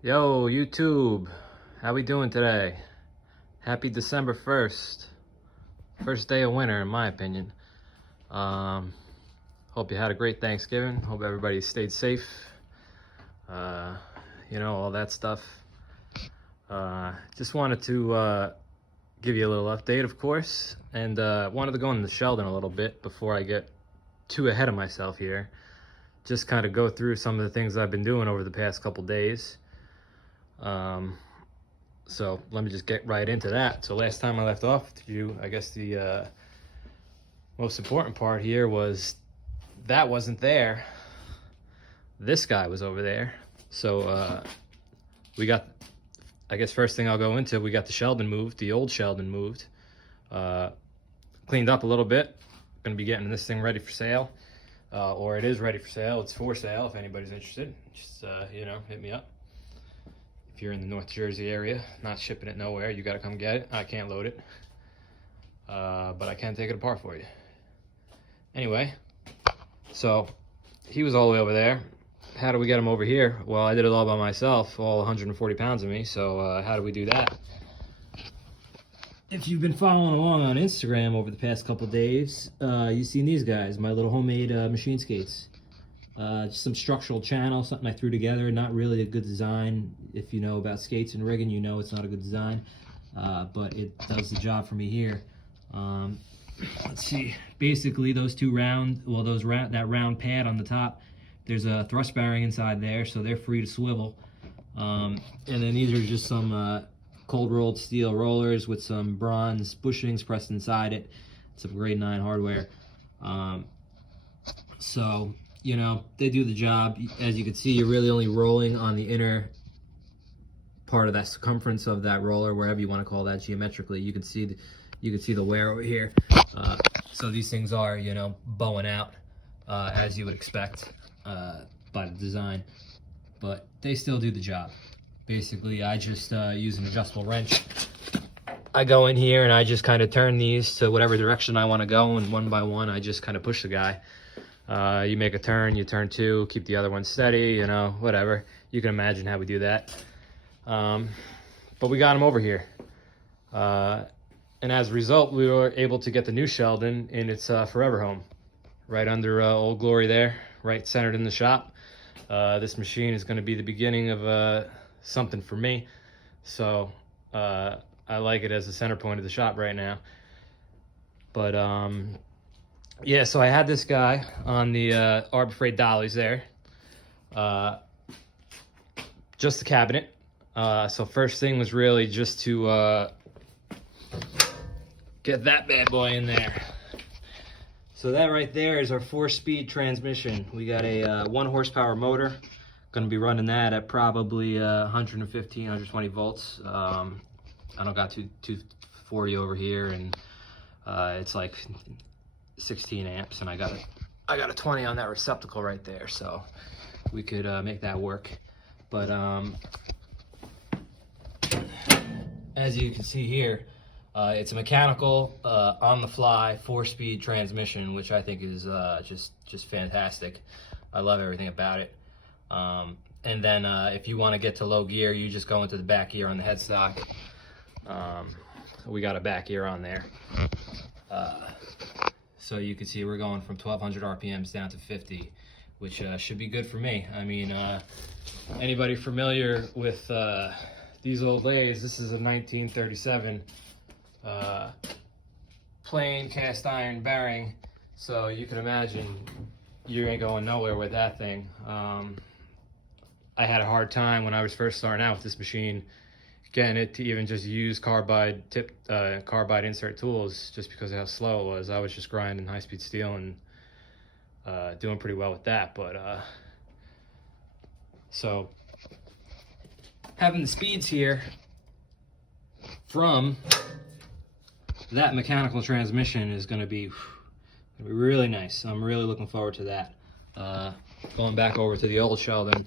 Yo, YouTube, how we doing today? Happy December 1st. First day of winter, in my opinion. Hope you had a great Thanksgiving. Hope everybody stayed safe. All that stuff. Just wanted to give you a little update, of course. And wanted to go into Sheldon a little bit before I get too ahead of myself here. Just kind of go through some of the things I've been doing over the past couple days. So let me just get right into that. So last time I left off with you, I guess the most important part here was that wasn't there. This guy was over there. So we got, I guess first thing I'll go into, we got the Sheldon moved, the old Sheldon moved. Cleaned up a little bit. Gonna be getting this thing ready for sale. Or it is ready for sale. It's for sale if anybody's interested. Just, hit me up. If you're in the North Jersey area, not shipping it nowhere, you gotta come get it. I can't load it, but I can take it apart for you. Anyway, so he was all the way over there. How do we get him over here? Well, I did it all by myself, all 140 pounds of me, so how do we do that? If you've been following along on Instagram over the past couple days, you've seen these guys, my little homemade machine skates. Just some structural channel, something I threw together. Not really a good design. If you know about skates and rigging, you know it's not a good design, but it does the job for me here. Let's see. Basically, those two that round pad on the top, there's a thrust bearing inside there, so they're free to swivel. And then these are just some cold rolled steel rollers with some bronze bushings pressed inside it. Some grade 9 hardware. So they do the job. As you can see, you're really only rolling on the inner part of that circumference of that roller, wherever you want to call that geometrically. You can see the wear over here. So these things are, bowing out as you would expect by the design, but they still do the job. Basically, I just use an adjustable wrench. I go in here and I just kind of turn these to whatever direction I want to go, and one by one, I just kind of push the guy. You make a turn, you turn two, keep the other one steady, whatever. You can imagine how we do that. But we got him over here. And as a result, we were able to get the new Sheldon in its forever home. Right under Old Glory there, right centered in the shop. This machine is going to be the beginning of something for me. So I like it as the center point of the shop right now. But yeah, so I had this guy on the Arbor Freight dollies there. Just the cabinet. So first thing was really just to get that bad boy in there. So that right there is our 4-speed transmission. We got a 1 horsepower motor. Gonna be running that at probably 115, 120 volts. I don't got 240 over here, and it's like 16 amps, and I got a 20 on that receptacle right there, so we could make that work. But as you can see here, it's a mechanical on the fly 4-speed transmission, which I think is just fantastic. I love everything about it. And then if you want to get to low gear, you just go into the back gear on the headstock. We got a back gear on there. So you can see we're going from 1200 RPMs down to 50, which should be good for me. I mean, anybody familiar with these old lathes? This is a 1937 plain cast iron bearing, so you can imagine you ain't going nowhere with that thing. I had a hard time when I was first starting out with this machine getting it to even just use carbide insert tools, just because of how slow it was. I was just grinding high-speed steel and doing pretty well with that. But so having the speeds here from that mechanical transmission is going to be really nice. I'm really looking forward to that. Going back over to the old Sheldon,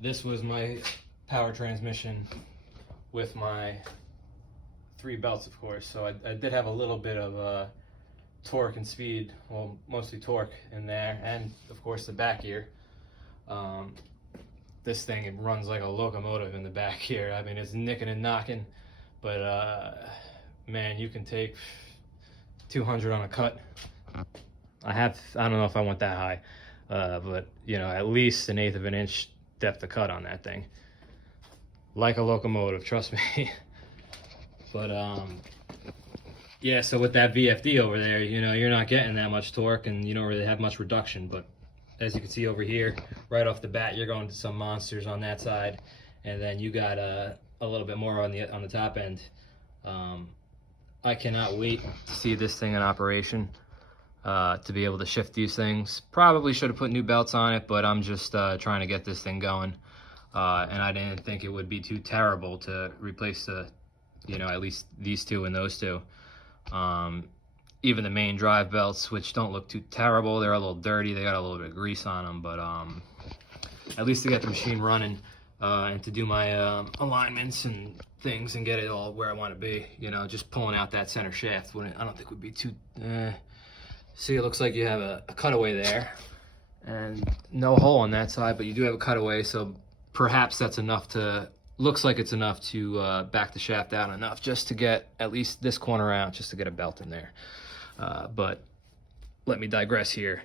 this was my power transmission with my 3 belts, of course. So I did have a little bit of torque and speed, well, mostly torque in there, and of course the back gear. this thing, it runs like a locomotive in the back here. I mean, it's nicking and knocking, but man, you can take 200 on a cut. I don't know if I went that high, but you know, at least 1/8 of an inch depth of cut on that thing. Like a locomotive, trust me. But yeah, so with that VFD over there, you know, you're not getting that much torque and you don't really have much reduction. But as you can see over here, right off the bat, you're going to some monsters on that side, and then you got a little bit more on the top end. I cannot wait to see this thing in operation, to be able to shift these things. Probably should have put new belts on it, but I'm just trying to get this thing going. And I didn't think it would be too terrible to replace the, you know, at least these two and those two. Even the main drive belts, which don't look too terrible, they're a little dirty, they got a little bit of grease on them, but at least to get the machine running and to do my alignments and things and get it all where I want to be. You know, just pulling out that center shaft wouldn't, I don't think would be too see, it looks like you have a cutaway there and no hole on that side, but you do have a cutaway, so perhaps that's enough to, looks like it's enough to back the shaft out enough just to get at least this corner out, just to get a belt in there. But let me digress here.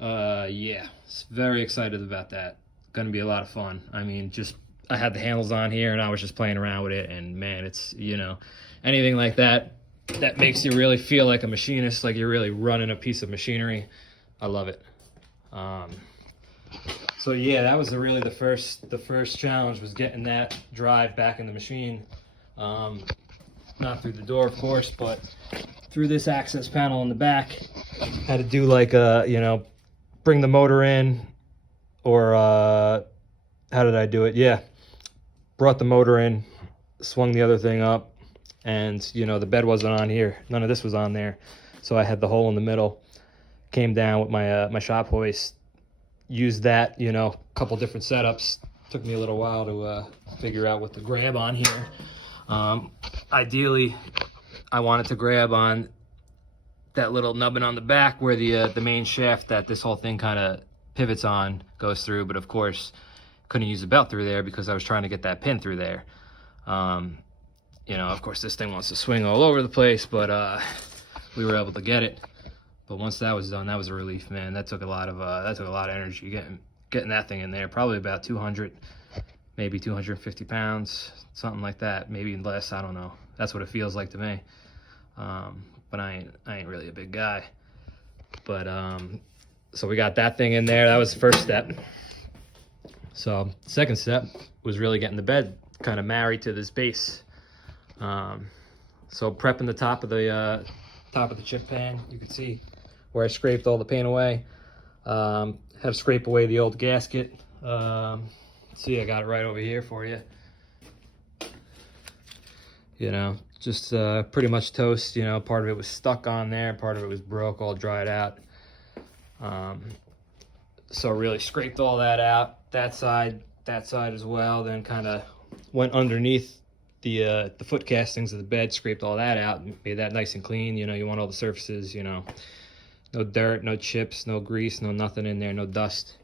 Yeah, very excited about that. Gonna be a lot of fun. I mean, just, I had the handles on here and I was just playing around with it, and man, it's, you know, anything like that that makes you really feel like a machinist, like you're really running a piece of machinery. I love it. So yeah, that was really the first challenge, was getting that drive back in the machine. Not through the door, of course, but through this access panel in the back. Had to do like you know, bring the motor in, or how did I do it? Yeah, brought the motor in, swung the other thing up, and you know, the bed wasn't on here. None of this was on there, so I had the hole in the middle. Came down with my my shop hoist. Used that, you know, a couple different setups. Took me a little while to figure out what to grab on here. Ideally, I wanted to grab on that little nubbin on the back where the main shaft that this whole thing kind of pivots on goes through, but of course couldn't use a belt through there because I was trying to get that pin through there. You know, of course this thing wants to swing all over the place, but we were able to get it. But once that was done, that was a relief, man. That took a lot of energy getting that thing in there. Probably about 200, maybe 250 pounds, something like that. Maybe less, I don't know. That's what it feels like to me. But I ain't really a big guy. But so we got that thing in there. That was the first step. So second step was really getting the bed kind of married to this base. So prepping the top of the chip pan. You can see where I scraped all the paint away. Had to scrape away the old gasket. See, I got it right over here for you. You know, just pretty much toast. You know, part of it was stuck on there, part of it was broke, all dried out. So really scraped all that out. That side as well. Then kind of went underneath the foot castings of the bed, scraped all that out, and made that nice and clean. You know, you want all the surfaces, you know, no dirt, no chips, no grease, no nothing in there, no dust,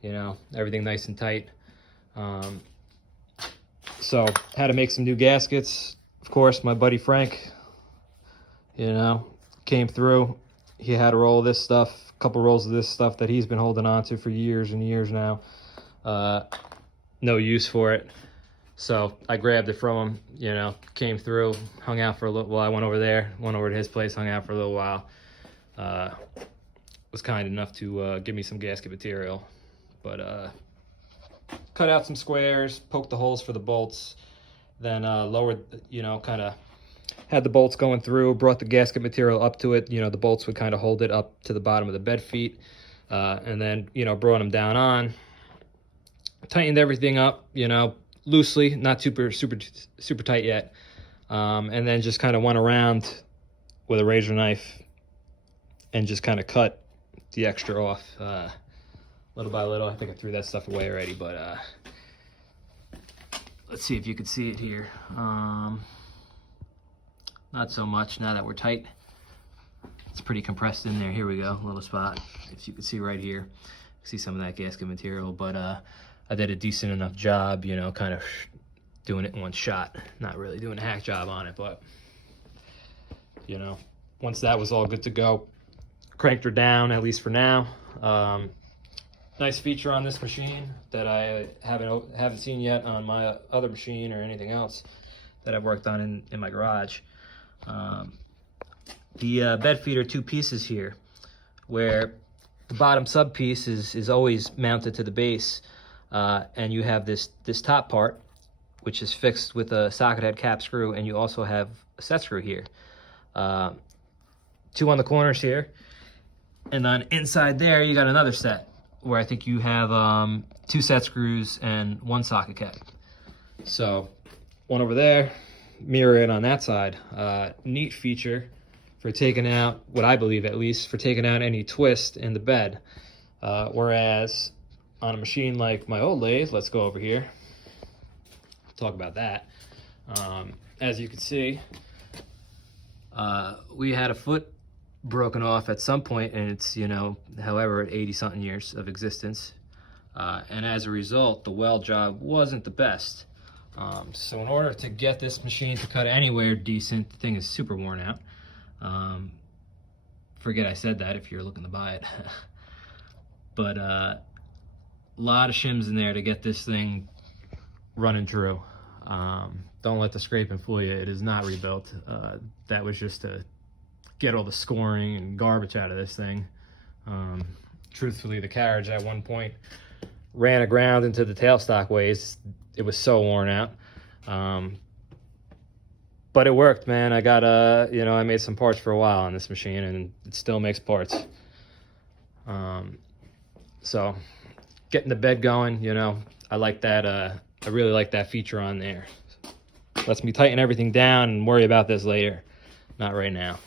you know, everything nice and tight. So had to make some new gaskets. Of course, my buddy Frank, you know, came through. He had a roll of this stuff, a couple rolls of this stuff that he's been holding on to for years and years now. No use for it. So I grabbed it from him, you know, came through, hung out for a little while. I went over to his place, hung out for a little while. Was kind enough to give me some gasket material. But cut out some squares, poked the holes for the bolts, then lowered, you know, kind of had the bolts going through, brought the gasket material up to it. You know, the bolts would kind of hold it up to the bottom of the bed feet. And then, you know, brought them down on, tightened everything up, you know, loosely, not super tight yet, and then just kind of went around with a razor knife and just kind of cut the extra off little by little. I think I threw that stuff away already, but let's see if you can see it here. Not so much now that we're tight. It's pretty compressed in there. Here we go, a little spot. If you can see right here, see some of that gasket material, but I did a decent enough job, you know, kind of doing it in one shot. Not really doing a hack job on it, but, you know, once that was all good to go, cranked her down, at least for now. Nice feature on this machine that I haven't seen yet on my other machine or anything else that I've worked on in my garage. The bed feeder 2 pieces here, where the bottom sub piece is always mounted to the base, and you have this top part, which is fixed with a socket head cap screw, and you also have a set screw here. 2 on the corners here, and on inside there you got another set where I think you have 2 set screws and 1 socket cap. So one over there, mirror it on that side. Neat feature for taking out, what I believe at least, for taking out any twist in the bed. Whereas on a machine like my old lathe, let's go over here, talk about that. As you can see, we had a foot broken off at some point, and it's, you know, however, 80 something years of existence, and as a result the weld job wasn't the best. So in order to get this machine to cut anywhere decent, the thing is super worn out. Forget I said that if you're looking to buy it. But a lot of shims in there to get this thing running true. Don't let the scraping fool you, it is not rebuilt. That was just to get all the scoring and garbage out of this thing. Truthfully, the carriage at one point ran aground into the tailstock ways. It was so worn out. But it worked, man. I got you know, I made some parts for a while on this machine, and it still makes parts. So getting the bed going, you know, I like that. I really like that feature on there. Lets me tighten everything down and worry about this later. Not right now.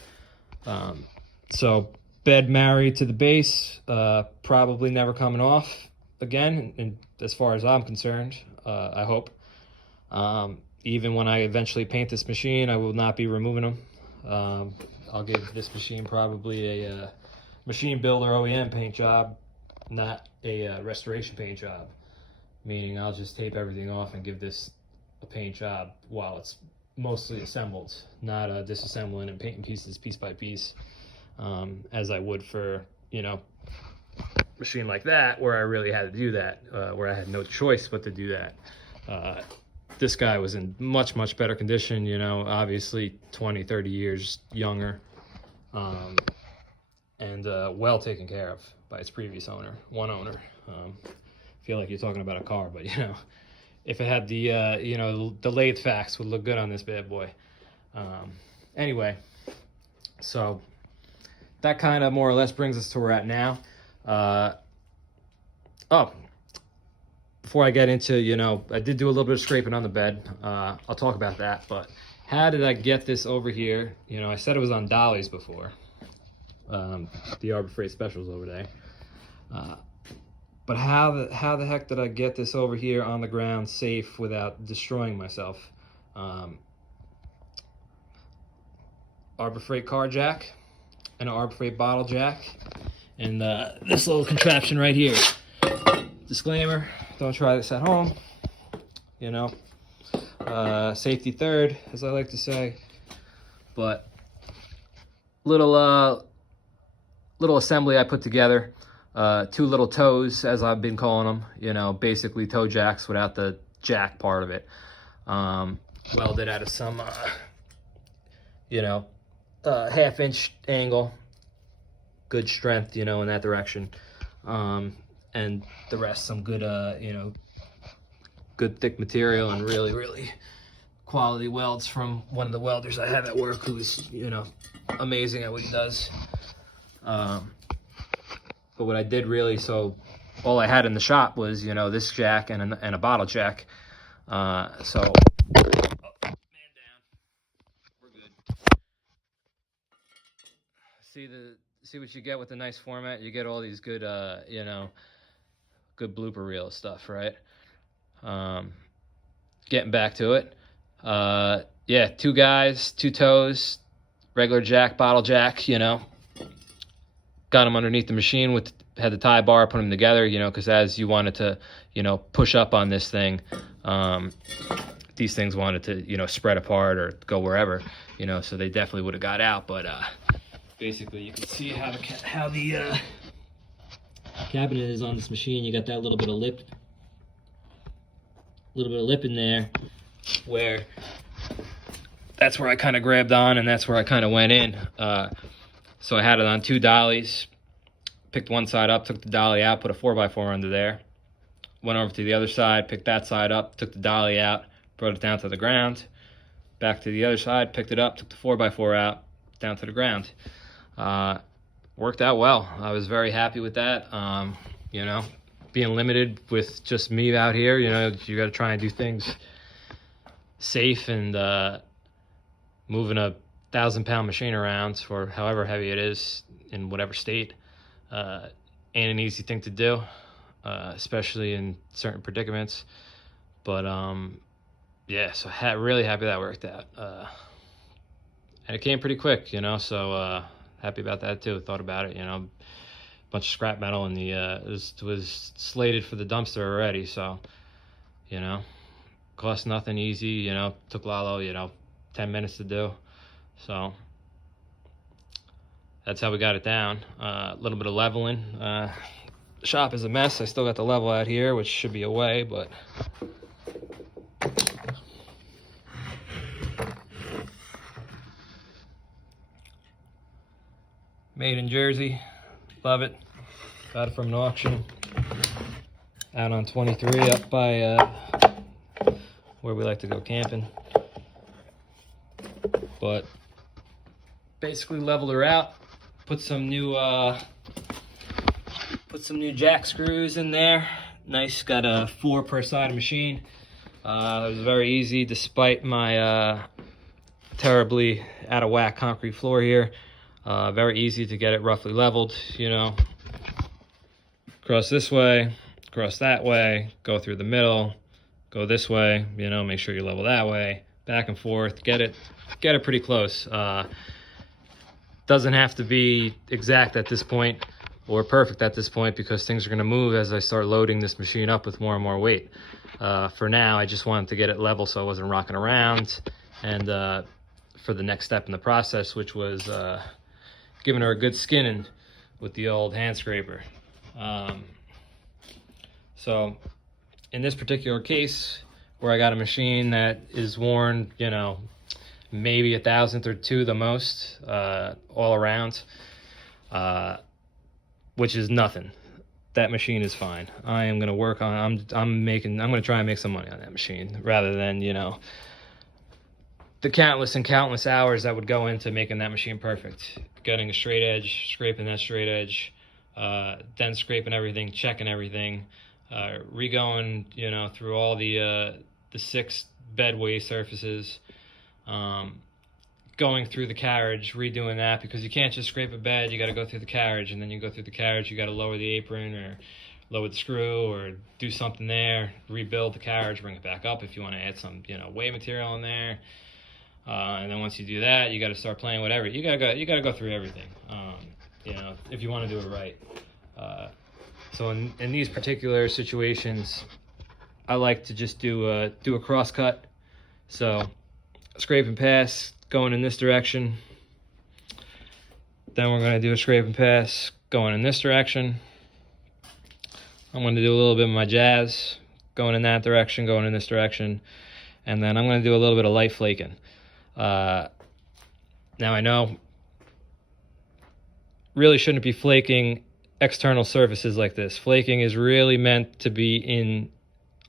So bed married to the base, probably never coming off again, and as far as I'm concerned, I hope. Even when I eventually paint this machine, I will not be removing them. I'll give this machine probably a machine builder OEM paint job, not a restoration paint job. Meaning I'll just tape everything off and give this a paint job while it's mostly assembled, not disassembling and painting pieces piece by piece, as I would for, you know, machine like that where I really had to do that, where I had no choice but to do that. This guy was in much better condition, you know, obviously 20-30 years younger, and well taken care of by its previous owner, one owner. Feel like you're talking about a car, but, you know, if it had the you know, the lathe facts would look good on this bad boy. Anyway, so that kind of more or less brings us to where we're at now. Before I get into, you know, I did do a little bit of scraping on the bed. I'll talk about that, but how did I get this over here? You know, I said it was on dollies before, the Arbor Freight specials over there. But how the heck did I get this over here on the ground safe without destroying myself? Arbor Freight car jack, and an Arbor Freight bottle jack, and this little contraption right here. Disclaimer, don't try this at home, you know. Safety third, as I like to say. But little assembly I put together. 2 little toes, as I've been calling them, you know, basically toe jacks without the jack part of it. Welded out of some, you know, 1/2 inch angle, good strength, you know, in that direction. And the rest, some good, you know, good thick material and really quality welds from one of the welders I have at work, who's, you know, amazing at what he does. But what I did really, so all I had in the shop was, you know, this jack and a bottle jack. So, man down, we're good. See what you get with the nice format? You get all these good, you know, good blooper reel stuff, right? Getting back to it. Yeah, 2 guys, 2 toes, regular jack, bottle jack, you know. Got them underneath the machine with had the tie bar, put them together, you know, because as you wanted to, you know, push up on this thing, these things wanted to, you know, spread apart or go wherever, you know, so they definitely would have got out. But basically, you can see how the cabinet is on this machine. You got that little bit of lip in there, where that's where I kind of grabbed on, and that's where I kind of went in. So I had it on 2 dollies. Picked one side up, took the dolly out, put a 4x4 under there. Went over to the other side, picked that side up, took the dolly out, brought it down to the ground. Back to the other side, picked it up, took the 4x4 out, down to the ground. Worked out well. I was very happy with that. You know, being limited with just me out here, you know, you got to try and do things safe, and moving a 1,000-pound machine around for however heavy it is in whatever state ain't an easy thing to do, especially in certain predicaments. But yeah, so really happy that worked out, and it came pretty quick, you know, so happy about that too. Thought about it, you know, bunch of scrap metal, and it was slated for the dumpster already, so, you know, cost nothing, easy, you know, took Lalo, you know, 10 minutes to do. So that's how we got it down. A little bit of leveling. The shop is a mess. I still got the level out here, which should be away, but made in Jersey. Love it. Got it from an auction out on 23 up by where we like to go camping. But basically leveled her out, put some new jack screws in there. Nice, got a 4 per side of machine. It was very easy despite my terribly out of whack concrete floor here. Very easy to get it roughly leveled, you know. Cross this way, cross that way, go through the middle, go this way, you know, make sure you level that way, back and forth, get it pretty close. Doesn't have to be exact at this point or perfect at this point, because things are going to move as I start loading this machine up with more and more weight. For now, I just wanted to get it level so I wasn't rocking around, and for the next step in the process, which was giving her a good skinning with the old hand scraper. So in this particular case, where I got a machine that is worn, you know, maybe 1,000th or 2 the most, all around, which is nothing. That machine is fine. I am gonna work on. I'm gonna try and make some money on that machine, rather than, you know, the countless and countless hours that would go into making that machine perfect. Getting a straight edge, scraping that straight edge, then scraping everything, checking everything, re-going, you know, through all the 6 bedway surfaces, going through the carriage, redoing that, because you can't just scrape a bed. You got to go through the carriage, and then you go through the carriage, you got to lower the apron or lower the screw or do something there, rebuild the carriage, bring it back up if you want to add some, you know, weight material in there. And then once you do that, you got to start playing whatever. You gotta go through everything, you know, if you want to do it right. So in these particular situations, I like to just do a cross cut. So scrape and pass going in this direction. Then we're going to do a scrape and pass going in this direction. I'm going to do a little bit of my jazz going in that direction, going in this direction. And then I'm going to do a little bit of light flaking. Now I know really shouldn't be flaking external surfaces like this. Flaking is really meant to be in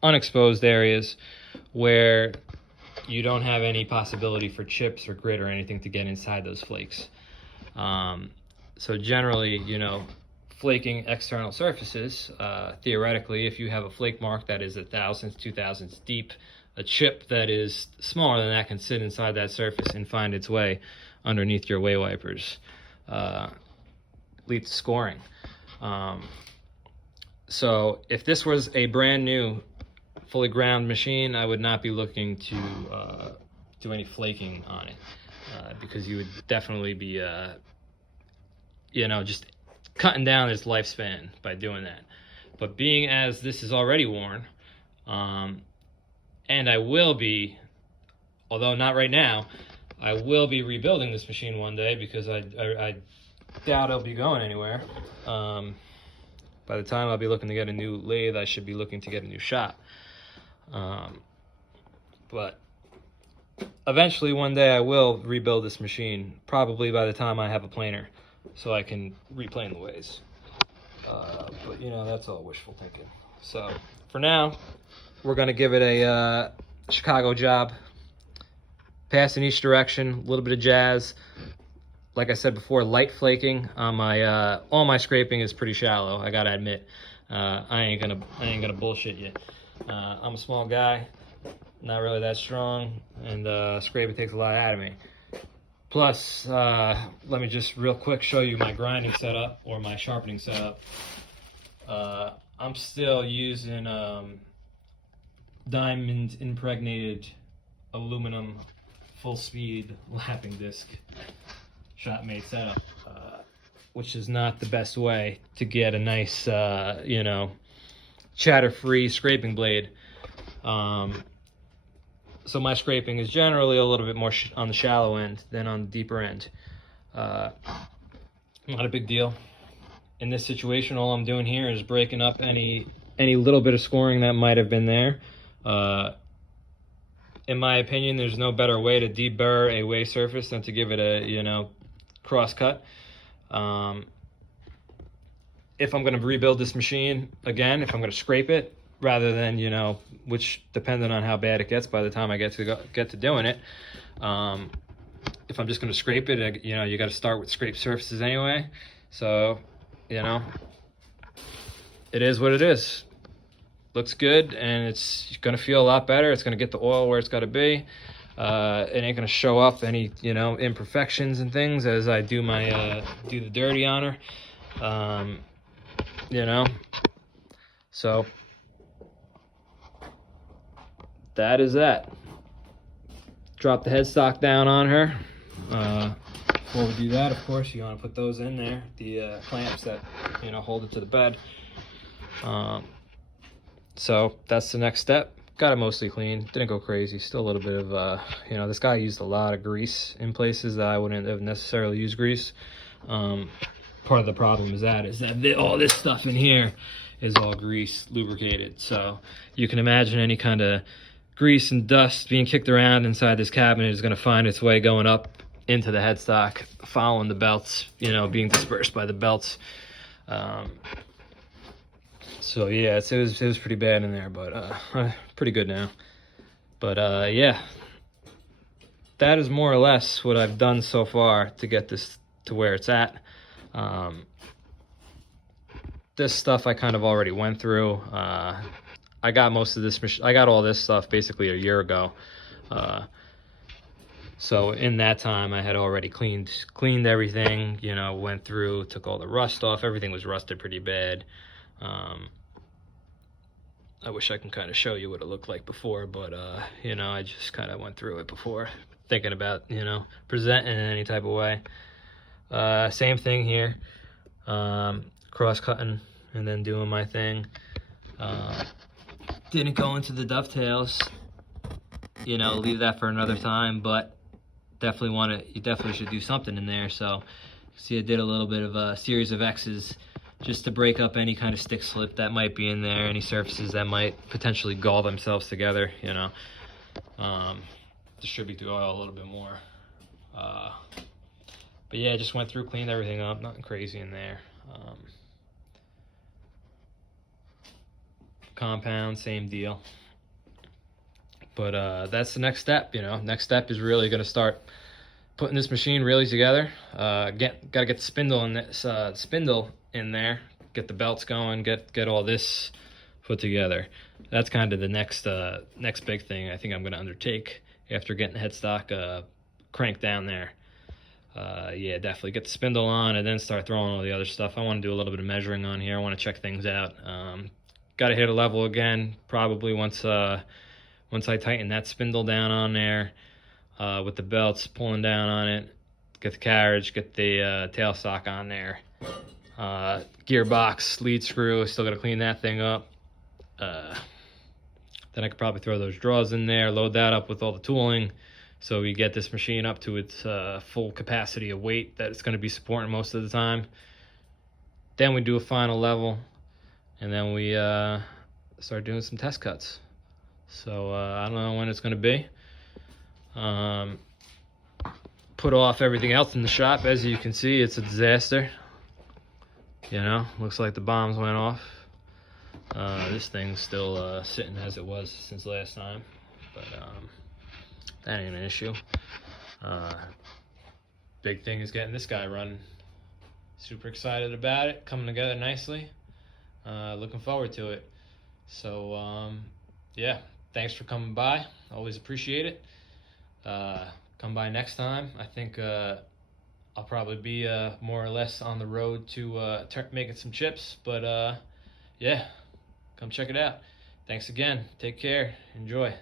unexposed areas where you don't have any possibility for chips or grit or anything to get inside those flakes. So generally, you know, flaking external surfaces, theoretically, if you have a flake mark that is 1,000th, 2,000ths deep, a chip that is smaller than that can sit inside that surface and find its way underneath your way wipers, lead to scoring. So if this was a brand new, fully ground machine, I would not be looking to do any flaking on it, because you would definitely be, you know, just cutting down its lifespan by doing that. But being as this is already worn, and I will be, although not right now, I will be rebuilding this machine one day because I doubt it'll be going anywhere. By the time I'll be looking to get a new lathe, I should be looking to get a new shop. But eventually one day I will rebuild this machine, probably by the time I have a planer, so I can replane the ways. But you know, that's all wishful thinking. So for now, we're gonna give it a Chicago job. Pass in each direction, a little bit of jazz. Like I said before, light flaking on my all my scraping is pretty shallow, I gotta admit. I ain't gonna bullshit you. I'm a small guy, not really that strong, and scraping takes a lot out of me. Plus, let me just real quick show you my grinding setup or my sharpening setup. I'm still using diamond impregnated aluminum full speed lapping disc shop-made setup, which is not the best way to get a nice, you know, chatter-free scraping blade. So my scraping is generally a little bit more on the shallow end than on the deeper end. Not a big deal. In this situation, all I'm doing here is breaking up any little bit of scoring that might have been there. In my opinion, there's no better way to deburr a wave surface than to give it a, you know, cross cut. If I'm going to rebuild this machine again, if I'm going to scrape it rather than, you know, which depending on how bad it gets by the time I get to doing it, if I'm just going to scrape it, you know, you got to start with scraped surfaces anyway. So, you know, it is what it is. Looks good, and it's going to feel a lot better. It's going to get the oil where it's got to be. It ain't going to show up any, you know, imperfections and things as I do my do the dirty on her. You know, so that is that. Drop the headstock down on her. Before we do that, of course, you want to put those in there, the clamps that, you know, hold it to the bed. So that's the next step. Got it mostly clean. Didn't go crazy. Still a little bit of, you know, this guy used a lot of grease in places that I wouldn't have necessarily used grease. Part of the problem is that all this stuff in here is all grease lubricated. So you can imagine any kind of grease and dust being kicked around inside this cabinet is going to find its way going up into the headstock, following the belts, you know, being dispersed by the belts. So yeah, it was pretty bad in there, but pretty good now. But yeah, that is more or less what I've done so far to get this to where it's at. This stuff I kind of already went through. I got most of this. I got all this stuff basically a year ago. So in that time, I had already cleaned everything. You know, went through, took all the rust off. Everything was rusted pretty bad. I wish I can kind of show you what it looked like before, but you know, I just kind of went through it before, thinking about, you know, presenting in any type of way. Same thing here, cross-cutting and then doing my thing. Didn't go into the dovetails, you know, leave that for another time, but you definitely should do something in there. So see, I did a little bit of a series of X's just to break up any kind of stick slip that might be in there, any surfaces that might potentially gall themselves together, you know. Distribute the oil a little bit more. But yeah, just went through, cleaned everything up, nothing crazy in there. Compound, same deal. But that's the next step, you know. Next step is really going to start putting this machine really together. Gotta get the spindle in this spindle in there, get the belts going, get all this put together. That's kind of the next big thing I think I'm going to undertake after getting the headstock cranked down there. Yeah, definitely get the spindle on and then start throwing all the other stuff. I want to do a little bit of measuring on here. I want to check things out. Got to hit a level again probably once I tighten that spindle down on there with the belts pulling down on it, get the carriage, get the tailstock on there. Gearbox, lead screw, still got to clean that thing up. Then I could probably throw those drawers in there, load that up with all the tooling, so we get this machine up to its full capacity of weight that it's going to be supporting most of the time. Then we do a final level, and then we start doing some test cuts. So I don't know when it's going to be. Put off everything else in the shop. As you can see, it's a disaster. You know, looks like the bombs went off. This thing's still sitting as it was since last time, but that ain't an issue. Big thing is getting this guy running. Super excited about it, coming together nicely. Looking forward to it. So yeah, thanks for coming by. Always appreciate it. Come by next time. I think I'll probably be more or less on the road to making some chips, but yeah, come check it out. Thanks again. Take care. Enjoy.